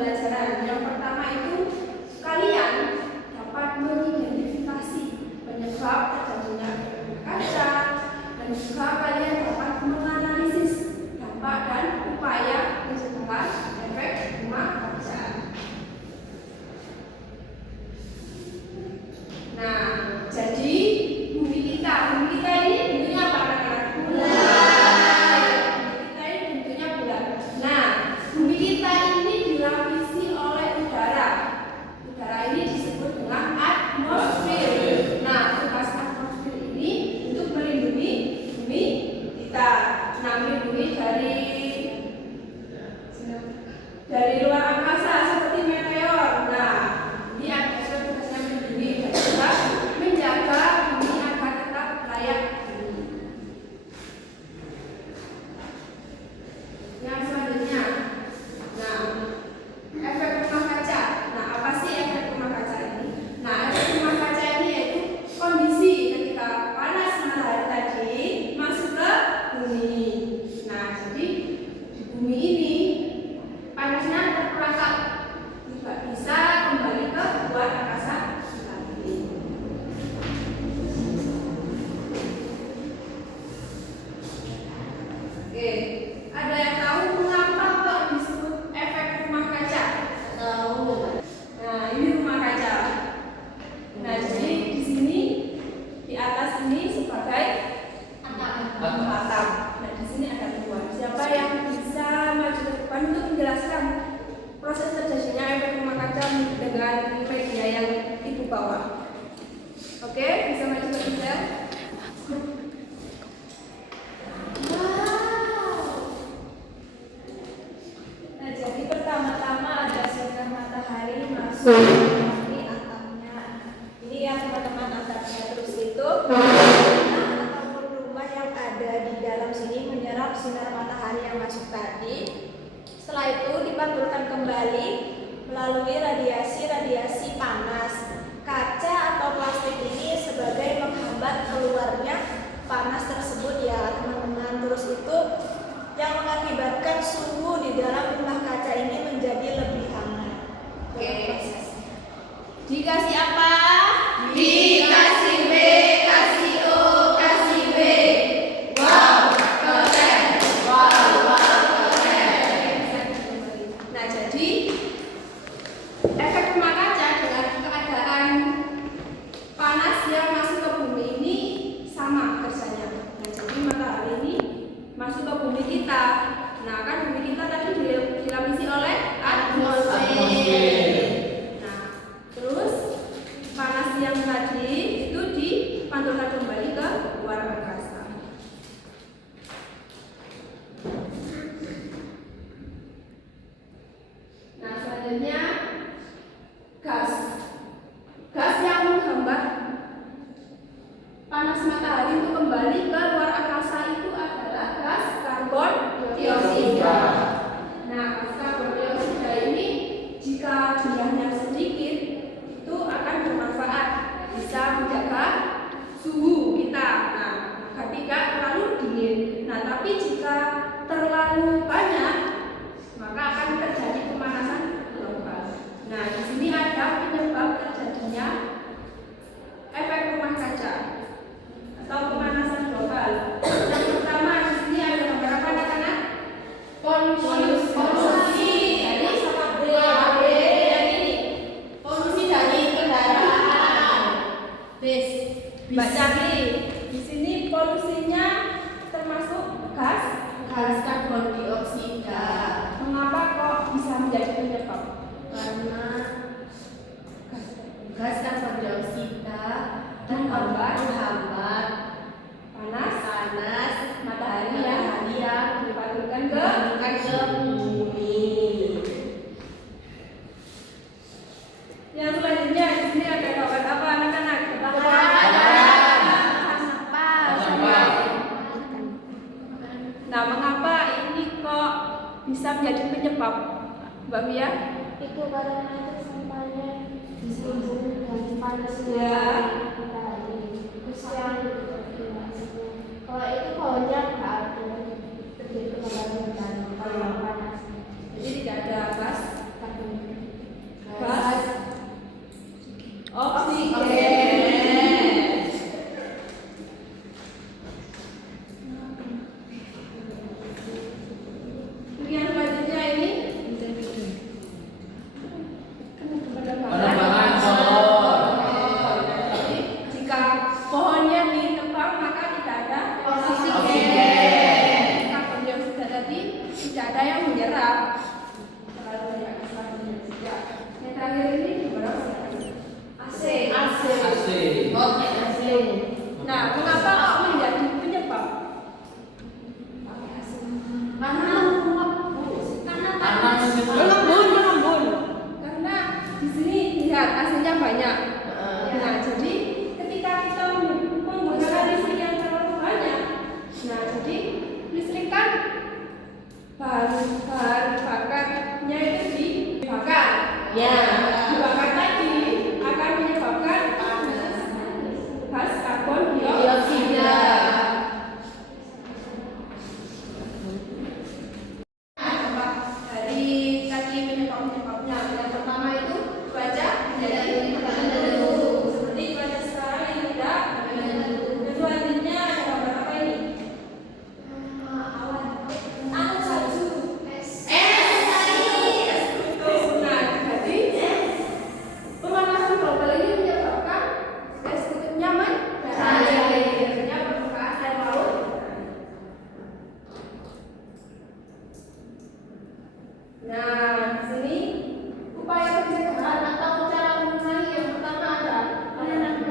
pembelajaran. Yang pertama itu kalian dapat mengidentifikasi penyebab terjadinya efek kaca, dan juga kalian dapat menganalisis dampak dan upaya pencegahan efek rumah kaca. Nah, jadi bumi kita ini bentuknya apa anak-anak? Bulat. Bumi kita ini bentuknya bulat. Nah, bumi kita ini dilapisi oleh udara. Udara ini disebut dengan atmosfer. Nah, tugas atmosfer ini untuk melindungi bumi kita. Nah, melindungi dari luar angkasa seperti meteor. Nah, ini atmosfer tugasnya melindungi dan juga menjaga bumi agar tetap layak huni. Yang selanjutnya, nah, efek rumah kaca. Nah, apa sih efek rumah kaca ini? Nah, efek rumah kaca ini yaitu kondisi ketika panas matahari tadi masuk ke bumi. Nah, jadi di bumi ini panasnya terperangkap, tidak bisa kembali ke luar angkasa lagi. Oke, ada yang tahu mengapa kok disebut efek rumah kaca? Tahu. Nah, ini rumah kaca. Nah, jadi di sini di atas ini sebagai atap. Nah, di sini ada dua. Siapa yang bisa maju ke depan untuk menjelaskan proses terjadinya efek rumah kaca dengan media yang ibu bawa? Oke, bisa maju ke Gisel. Nah, jadi pertama-tama ada sinar matahari masuk melalui atapnya. Ini ya teman-teman atapnya. Terus itu ataupun rumah yang ada di dalam sini menyerap sinar matahari yang masuk tadi. Setelah itu dipantulkan kembali melalui radiasi panas. Kaca atau plastik ini sebagai penghambat keluarnya panas tersebut ya teman-teman. Terus itu yang mengakibatkan suhu di dalam rumah kaca ini menjadi lebih hangat. Oke. Dikasih apa? Dikasih B, kasih O, kasih B. Wow, keren. Wow, keren. Nah, jadi efek rumah kaca dengan keadaan panas yang masuk ke bumi ini sama kerjanya. Nah, jadi matahari ini masuk ke bumi kita. Nah, kan bumi kita tadi dilapisi oleh atmosfer. Nah, terus panas yang tadi itu dipantulkan kembali ke luar angkasa. Nah, selanjutnya gas. Gas yang menghambat panas matahari untuk kembali ke luar angkasa itu adalah gas karbon dioksida. Nah, gas karbon dioksida ini jika jumlahnya sedikit itu akan bermanfaat, bisa menjaga suhu kita. Nah, agar tidak terlalu dingin. Nah, tapi jika terlalu banyak maka akan terjadi pemanasan global. Nah, di sini ada penyebab terjadinya efek rumah kaca atau pemanasan global. Yang pertama di sini ada gambar apa anak-anak? Polusi. Dari sama yang ini. Polusi dari kendaraan. Baca di sini polusinya termasuk gas Karbon dioksida. Mengapa kok bisa menjadi penyebab? Karena gas karbon dioksida Menghambat panas matahari matahari yang dipantulkan ke bumi. Yang selanjutnya di sini ada gambar apa anak-anak? Sampah. Nah, mengapa ini kok bisa menjadi penyebab, Mbak Mia? Itu karena itu sampahnya disambung dan panasnya Ya. matahari. Terus yang kalau itu baunya nggak ada, terjadi kebakaran hutan kalau yang panas. Jadi tidak ada gas karbon terakhir ini gimana? AC. AC. AC. Oke, AC. Nah, mengapa A menjadi penyebab? Karena Panas. mengembun. Karena di sini lihat AC-nya banyak. Heeh. Nah, jadi ketika kita menggunakan listrik yang terlalu banyak, nah jadi listrik kan bahan bakarnya itu dibakar. Ya. Dibakar tadi akan menyebabkan gas karbon dioksida. Dari tadi penyebab-penyebabnya, yang pertama itu cuaca menjadi tertentu, seperti cuaca sekarang yang tidak menentu. Selanjutnya ada gambar apa ini? Awan salju. Nah, jadi pemanasan global ini menyebabkan es kutubnya mencair, akhirnya permukaan air laut. Nah, di sini upaya pencegahan atau cara mengurangi yang pertama ada menanam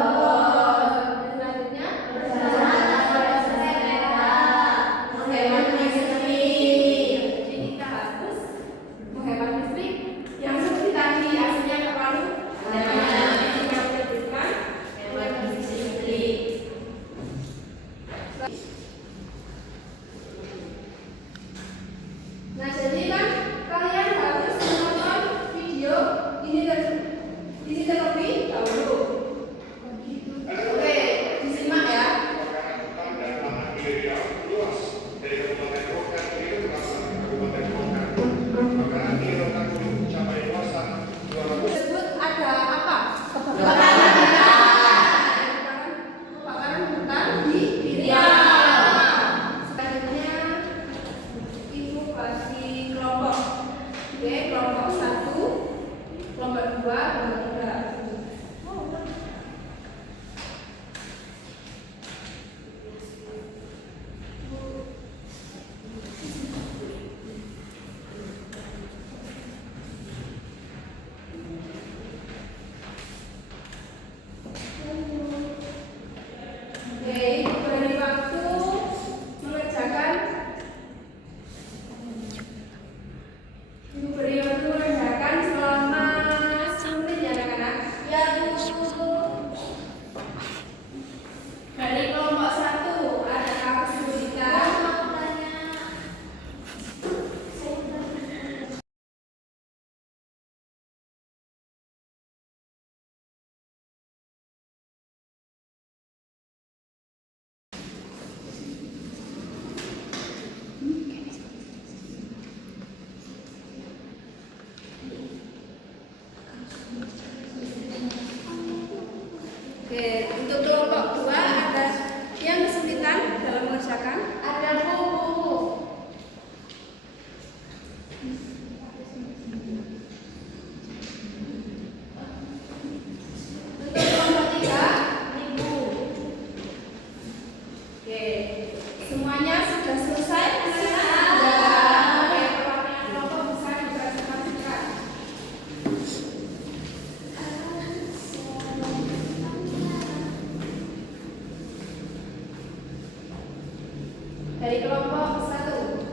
pohon. Selanjutnya menghemat listrik. Jadi kita harus menghemat listrik yang seperti tadi aslinya terlalu banyak. Kita menyebutkan hemat listrik. Nah, jadi kan kalian harus menonton video ini terlebih dahulu. Oke, disimak ya. Tersebut ada apa? Kebakaran hutan di Riau. Selanjutnya Ibu bagi kelompok. Oke, kelompok 1, kelompok 2, kelompok 3. Oke, Ibu beri waktu mengerjakan. Ibu beri waktu mengerjakan selama 10 menit ya anak-anak. Ya Bu. Dari kelompok 1 ada Kak Sulika. Oke, untuk kelompok 2 ada yang kesulitan dalam mengerjakan? Ada Bu. Untuk kelompok 3, Ibu. Oke, semuanya sudah selesai? Oke, perwakilan kelompok bisa dipresentasikan. Dari kelompok 1.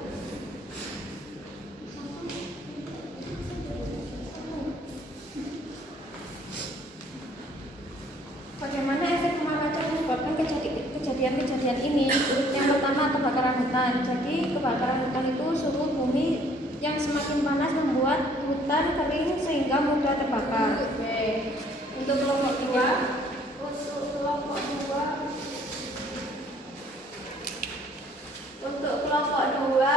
Bagaimana efek pemanasan menyebabkan kejadian-kejadian ini? Yang pertama, kebakaran hutan. Jadi kebakaran hutan itu suhu bumi yang semakin panas membuat hutan kering sehingga mudah terbakar. Oke, untuk kelompok 2. Untuk kelompok 2,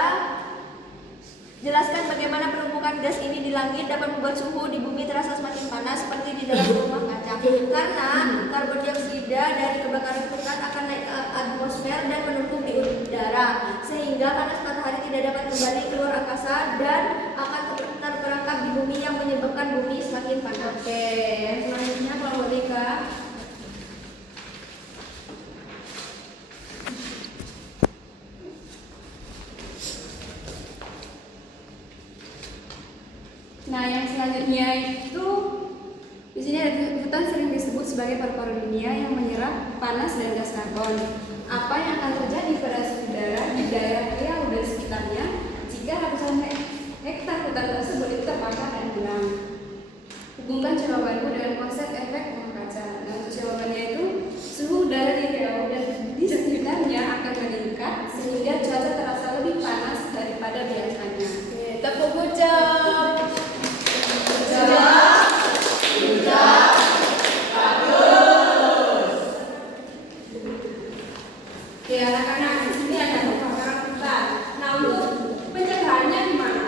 jelaskan bagaimana penumpukan gas ini di langit dapat membuat suhu di bumi terasa semakin panas seperti di dalam rumah kaca. Karena karbon dioksida dari kebakaran hutan akan naik ke atmosfer dan menumpuk di udara, sehingga panas matahari tidak dapat kembali keluar angkasa dan akan terperangkap di bumi yang menyebabkan bumi semakin panas. Oke, yang selanjutnya kelompok 3. Nah, yang selanjutnya itu di sini ada hutan sering disebut sebagai paru-paru dunia yang menyerap panas dan gas karbon. Apa yang akan terjadi pada suhu udara di daerah Riau dan sekitarnya jika ratusan hektar hutan tersebut itu terbakar dan hilang? Hubungkan jawabanmu dengan konsep efek rumah kaca. Nah, untuk jawabannya itu suhu udara di Riau dan di sekitarnya akan meningkat sehingga cuaca terasa lebih panas daripada biasanya. Oke, tepuk ucap. Oke, anak-anak, di sini ada pembakaran hutan. Nah, untuk pencegahannya gimana?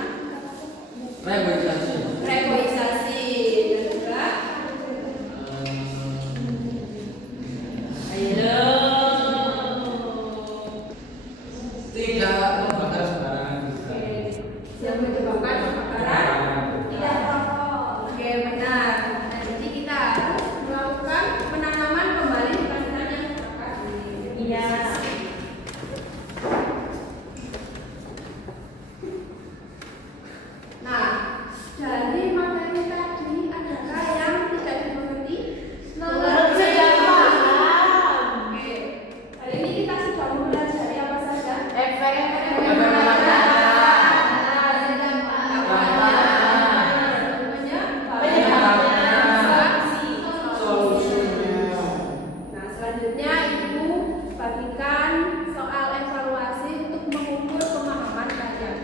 Reboisasi. Reboisasi dan juga Ayo. Tidak membakar sembarangan. yang menyebabkan pembakaran tidak rokok. Oke, benar. Nah, jadi kita harus melakukan penanaman kembali hutan-hutan yang terbakar. Iya. Nah, dari materi tadi adakah yang tidak dimengerti? Sudah paham. Oke, hari ini kita sudah mempelajari apa saja? Efek Nah, selanjutnya Ibu bagikan soal evaluasi untuk mengukur pemahaman kalian.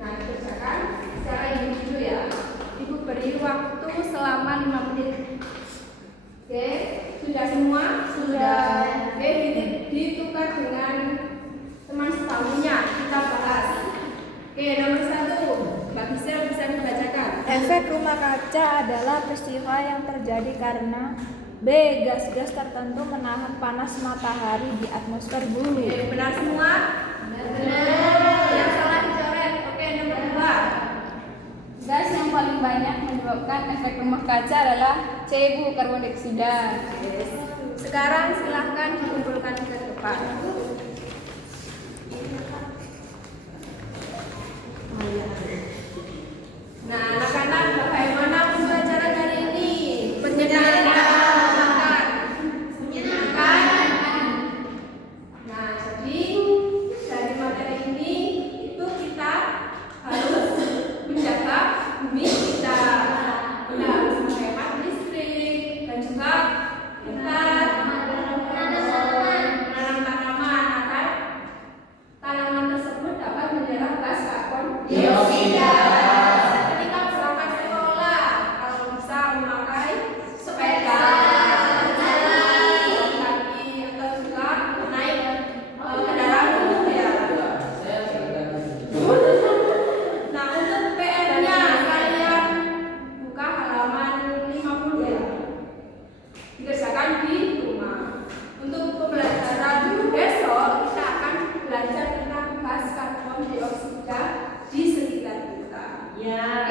Nah, dikerjakan secara individu ya. Ibu beri waktu selama 5 menit. Oke, sudah semua? Sudah. Oke, ditukar dengan teman sebangkunya. Kita bahas. Oke, nomor 1. Mbak Gisel bisa dibacakan. Efek rumah kaca adalah peristiwa yang terjadi karena B. Gas-gas tertentu menahan panas matahari di atmosfer bumi. Oke, benar semua? Benar. Yang salah dicoret. Oke, nomor 2. Gas yang paling banyak menyebabkan efek rumah kaca adalah C, Bu, karbon dioksida. Sekarang silahkan dikumpulkan ke depan. Nah, anak-anak, bagaimana pembelajaran hari ini? Menyenangkan? Menyenangkan? Nah, jadi dari materi ini itu kita harus menjaga bumi kita. Kita harus menghemat listrik dan juga kita menanam tanaman agar tanaman tersebut dapat menyerap gas karbon dioksida. Ketika berangkat sekolah, kalau bisa memakai sepeda, jalan kaki, atau juga naik kendaraan umum ya. Saya sudah. Nah, untuk PR-nya kalian buka halaman 50 ya. Dikerjakan di rumah. Untuk pembelajaran besok kita akan belajar tentang gas karbon dioksida di sekitar kita. Ya.